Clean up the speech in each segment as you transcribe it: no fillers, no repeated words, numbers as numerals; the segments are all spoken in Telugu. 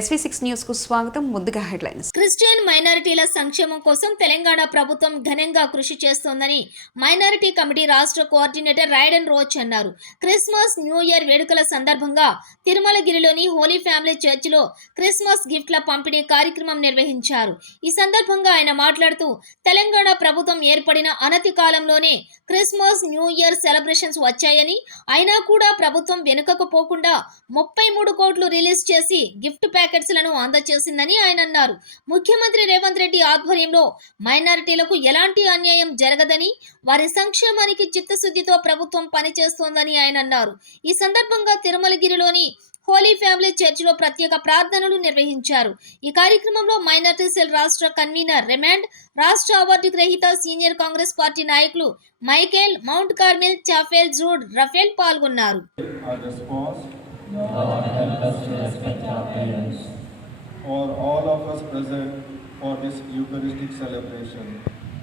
SV6 న్యూస్ కు స్వాగతం. ముందుగా హెడ్లైన్స్. క్రిస్టియన్ మైనారిటీల సంక్షేమం కోసం తెలంగాణ ప్రభుత్వం ఘనంగా కృషి చేస్తోందని మైనారిటీ కమిటీ రాష్ట్ర కోఆర్డినేటర్ రైడన్ రోచ్ అన్నారు. క్రిస్మస్ న్యూ ఇయర్ వేడుకల సందర్భంగా తిరుమలగిరిలోని హోలీ ఫ్యామిలీ చర్చిలో క్రిస్మస్ గిఫ్ట్ల పంపిణీ కార్యక్రమం నిర్వహించారు. ఈ సందర్భంగా ఆయన మాట్లాడుతూ తెలంగాణ ప్రభుత్వం ఏర్పడిన అనతి కాలంలోనే క్రిస్మస్ న్యూ ఇయర్ సెలబ్రేషన్స్ వచ్చాయని, అయినా కూడా ప్రభుత్వం వెనుకకు పోకుండా 33 కోట్లు రిలీజ్ చేసి గిఫ్ట్ ప్యాకెట్స్లను అందజేసిందని ఆయన అన్నారు. ముఖ్యమంత్రి రేవంత్ రెడ్డి ఆధ్వర్యంలో మైనారిటీలకు ఎలాంటి అన్యాయం జరగదని, వారి సంక్షేమానికి చిత్తశుద్ధితో ప్రభుత్వం పనిచేస్తోందని ఆయన అన్నారు. ఈ సందర్భంగా తిరుమలగిరిలోని హోలీ ఫ్యామిలీ చర్చిలో ప్రత్యేక ప్రార్థనలు నిర్వహించారు. ఈ కార్యక్రమంలో మైనారిటీ సెల్ రాష్ట్ర కన్వీనర్ రెమాండ్, రాష్ట్ర అవార్డు గ్రహీత సీనియర్ కాంగ్రెస్ పార్టీ నాయకులు Michael, Mount Carmel, chapel, Jude, Raphael పాల్గొన్నారు. Lord, help us to respect our parents. For all of us present for this Eucharistic celebration,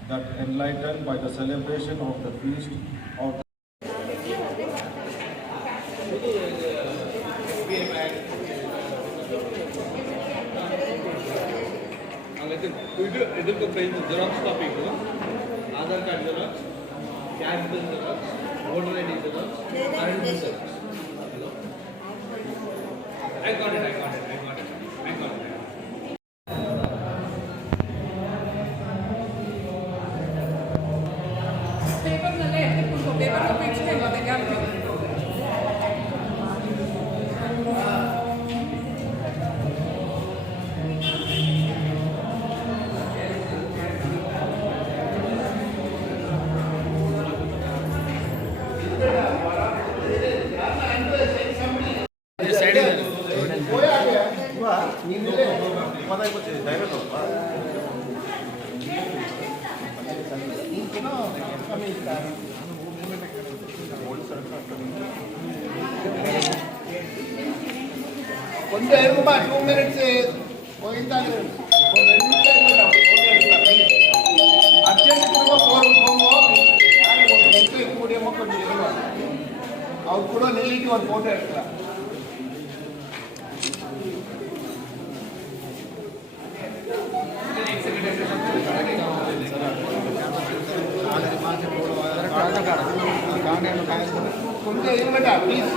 that enlightened by the celebration of the feast of the ఎదురుకు ప్రైజ్ జెరాక్స్ కాపీ కూడా Aadhaar card xerox, cash bill xerox, voter ID xerox, current bill xerox. I got it. Paper न ले उनको पेपर को पीछे नहीं होते क्या కొంచెం ఎరుగుమా 2 minutes పోయిందా అర్జెంట్ ಯಾರು ಒಂದು ಮೆಂಟು ಕೂಡಿ ಮಕ್ಕಳು ಇರುವ ಅವ್ರು ಕೂಡ ನಿಲ್ಲಿಕ್ಕೆ ಒಂದು ಫೋಟೋ ಇರ್ತಾರೆ. కొంచెం ఇవ్వట ప్లీజ్.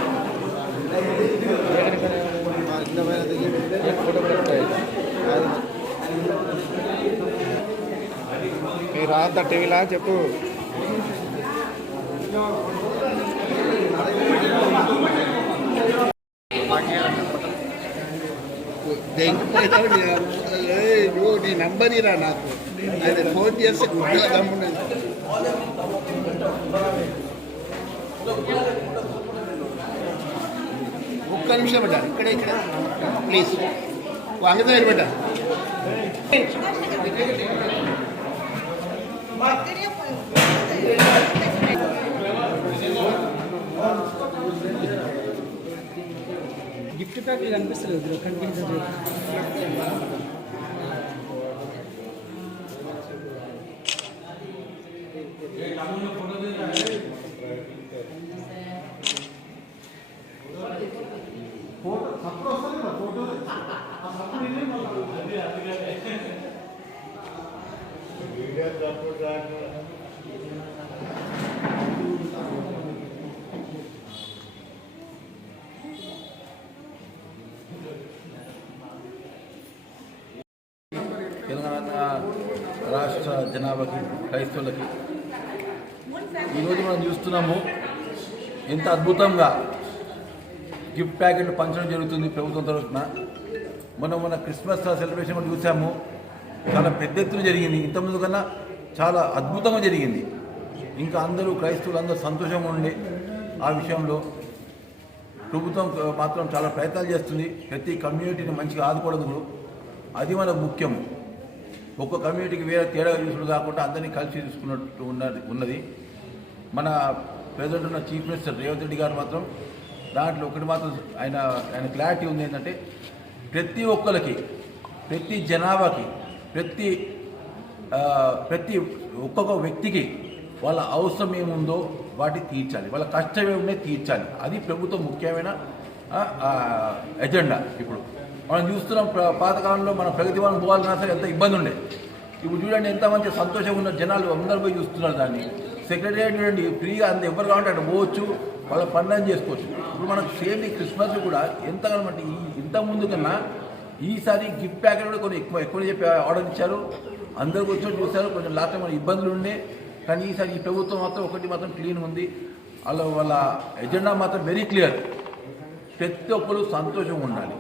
మీరు అంత టీవీలా చెప్పు. నీ నంబర్ ఇరా నాకు, అది 4 years దమ్మున్నది. ఒక్క నిమిషం బిడ్డ, ఇక్కడ ప్లీజ్ అంగదా బిడ్డ. గిఫ్ట్ ప్యాక్ కనిపిస్తుంది కనిపించదు. తెలంగాణ రాష్ట్ర జనాభాకి, క్రైస్తవులకి ఈరోజు మనం చూస్తున్నాము ఎంత అద్భుతంగా గిఫ్ట్ ప్యాకెట్లు పంచడం జరుగుతుంది ప్రభుత్వం తరఫున. మన క్రిస్మస్ సెలబ్రేషన్ కూడా చూసాము, చాలా పెద్ద ఎత్తున జరిగింది. ఇంతకుముందు కన్నా చాలా అద్భుతంగా జరిగింది. ఇంకా అందరూ క్రైస్తవులు అందరూ సంతోషంగా ఉండే ఆ విషయంలో ప్రభుత్వం మాత్రం చాలా ప్రయత్నాలు చేస్తుంది ప్రతి కమ్యూనిటీని మంచిగా ఆదుకోవడంలో. అది మనకు ముఖ్యం. ఒక్క కమ్యూనిటీకి వేరే తేడా చూసుడు కాకుండా అందరినీ కలిసి చూసుకున్నట్టు ఉన్నది. మన ప్రెసిడెంట్ ఉన్న చీఫ్ మినిస్టర్ రేవంత్ రెడ్డి గారు మాత్రం దాంట్లో ఒకటి మాత్రం ఆయన క్లారిటీ ఉంది ఏంటంటే, ప్రతి ఒక్కరికి, ప్రతి జనాభాకి, ప్రతి ఒక్కొక్క వ్యక్తికి వాళ్ళ అవసరం ఏముందో వాటిని తీర్చాలి, వాళ్ళ కష్టం ఏముందో తీర్చాలి. అది ప్రభుత్వం ముఖ్యమైన ఎజెండా ఇప్పుడు. మనం చూస్తున్నాం పాతకాలంలో మన ప్రగతి వనం పోవాలన్నా సరే ఎంత ఇబ్బంది ఉండే. ఇప్పుడు చూడండి ఎంత మంచి సంతోషంగా ఉన్న జనాలు అందరూ పోయి చూస్తున్నారు దాన్ని. సెక్రటేరియట్ చూడండి ఫ్రీగా అంత ఎవరు కావాలంటే అక్కడ పోవచ్చు, వాళ్ళ పనులను చేసుకోవచ్చు. ఇప్పుడు మనకు సేమ్ ఈ క్రిస్మస్ కూడా ఎంతగానో అంటే ఇంత ముందు కన్నా ఈసారి గిఫ్ట్ ప్యాకెట్ కూడా కొన్ని ఎక్కువ చెప్పి ఆర్డర్ ఇచ్చారు. అందరూ కూర్చొని చూశారు. కొంచెం లాస్ట్ టైం ఇబ్బందులు ఉండే, కానీ ఈసారి ఈ ప్రభుత్వం మాత్రం ఒకటి మాత్రం క్లీన్ ఉంది. వాళ్ళ ఎజెండా మాత్రం వెరీ క్లియర్. ప్రతి ఒక్కరు సంతోషంగా ఉండాలి.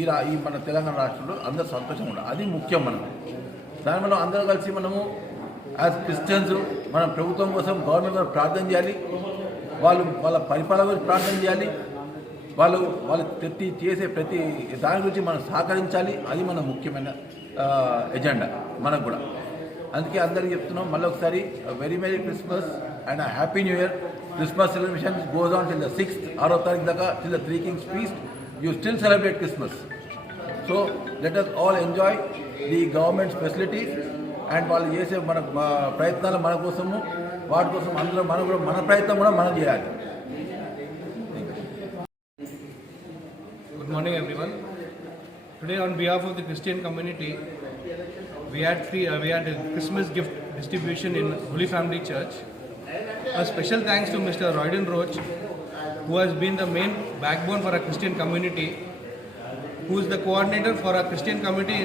ఈ మన తెలంగాణ రాష్ట్రంలో అందరూ సంతోషంగా ఉండాలి. అది ముఖ్యం మనకు. దానివల్ల అందరూ కలిసి మనము యాజ్ క్రిస్టియన్స్ మన ప్రభుత్వం కోసం గవర్నమెంట్ గారు ప్రార్థన చేయాలి. వాళ్ళ పరిపాలన గురించి ప్రార్థన చేయాలి. వాళ్ళు చేసే ప్రతి దాని గురించి మనం సహకరించాలి. అది మన ముఖ్యమైన ఎజెండా మనకు కూడా. అందుకే అందరికీ చెప్తున్నాం మళ్ళీ ఒకసారి very merry Christmas and happy new year. Christmas celebration goes on till the 6th 6వ తారీఖు దాకా till the 3 Kings feast. You still celebrate Christmas. So let us all enjoy the government's facilities and వాళ్ళు చేసే మన ప్రయత్నాలు మన కోసము వాటి కోసం అందరూ మన ప్రయత్నం కూడా మనం చేయాలి. Good morning, everyone. Today, on behalf of the Christian community, we had a Christmas gift distribution in Holy Family Church. A special thanks to Mr. Royden Roach, who has been the main backbone for our Christian community, who is the coordinator for our Christian community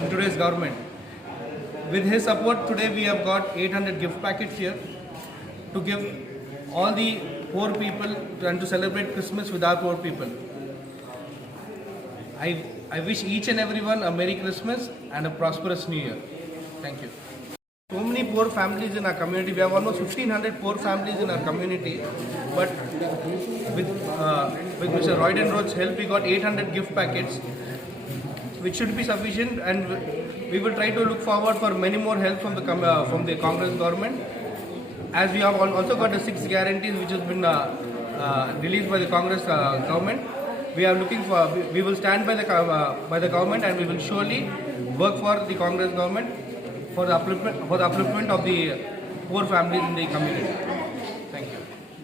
in today's government. With his support, today we have got 800 gift packets here to give all the poor people and to celebrate Christmas with our poor people. I wish each and everyone a Merry Christmas and a prosperous New Year. Thank you. So many poor families in our community. We have almost 1,500 poor families in our community. But with Mr. Royden Roach's help, we got 800 gift packets, which should be sufficient. And we will try to look forward for many more help from the Congress government. As we have also got the 6 guarantees which has been released by the Congress government. We will stand by the government, and we will surely work for the Congress government for the upliftment of the poor families in the community.